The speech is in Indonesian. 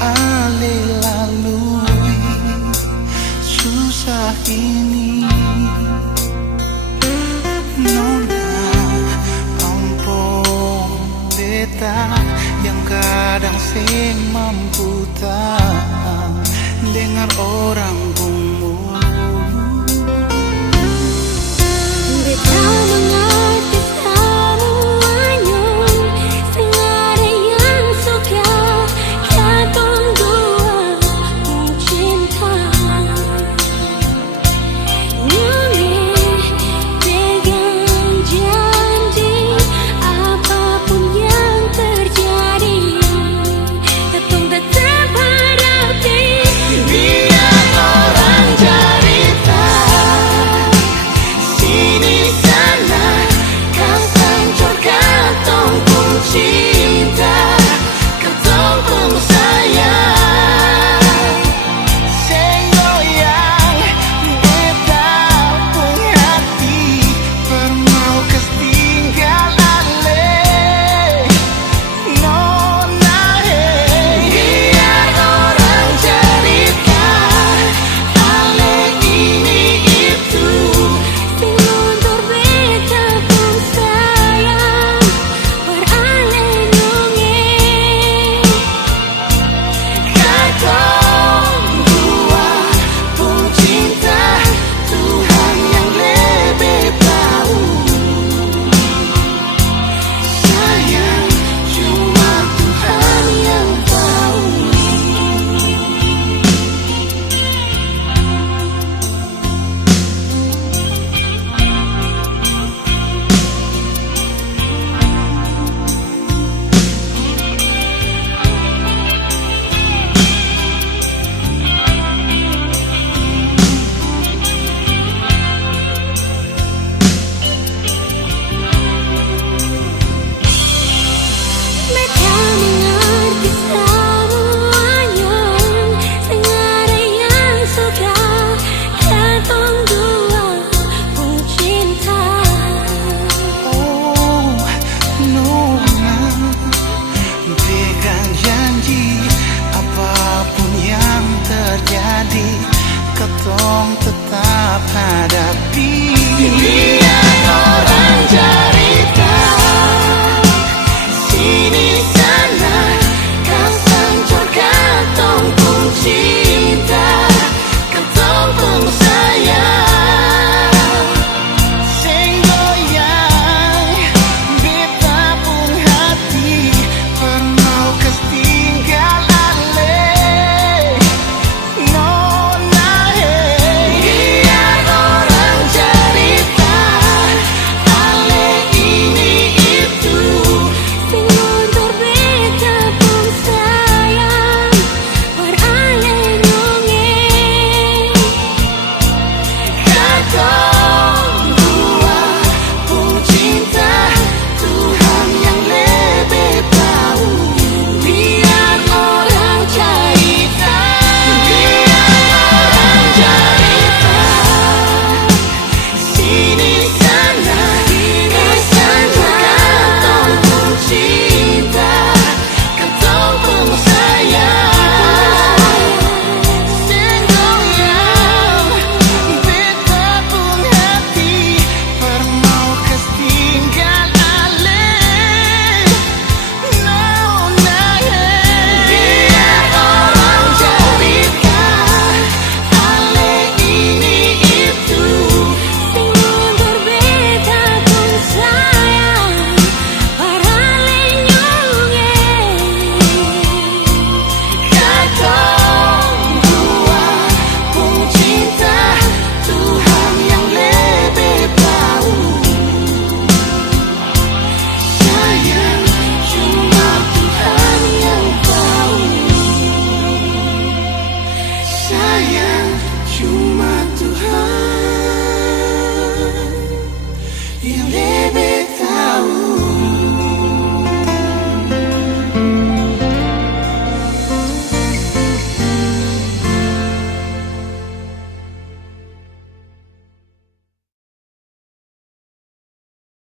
ale lalui susah ini. Nona ampun beta yang kadang sing mampu tahan dengar orang ngomong. Beta mengerti semuanya, segala yang suka katong dua mencinta. Nyonge pegang janji, apapun yang terjadi, katong tetap hadapi. Biar orang cerita sini sana, kau hancur katong pun cinta, katong pun sayang. Sing goyang beta pun hati permau kes tinggal ale. Nona Biar orang cerita ale ini itu, sing luntur beta pun sayang, berale nyonge. Katong dua pun cinta, Tuhan yang lebih tahu. Sayang, cuma Tuhan yang tahu. Beta mengerti semuanya, segala yang suka katong dua pun cinta. oh Nona pegang janji, apapun yang terjadi katong tetap hadapi. Biar orang cerita sini sana, kau hancur katong pun cinta, katong pun sayang. Sing goyang beta pun hati permau kes tinggal ale. Nona Biar orang cerita ale ini itu, sing luntur beta pun sayang, berale nyonge. Katong dua pun cinta, Tuhan yang lebih tahu. Biar orang cerita, sini sana, katong pun cinta, katong pun sayang. sing goyang beta pun hati permau kes tinggal ale. Nona Biar orang cerita ale ini itu, sing luntur beta pun sayang, berale nyonge. Katong dua pun cinta, Tuhan yang lebih tahu. Sayang, cuma Tuhan yang tahu. sayang cuma Tuhan yang lebih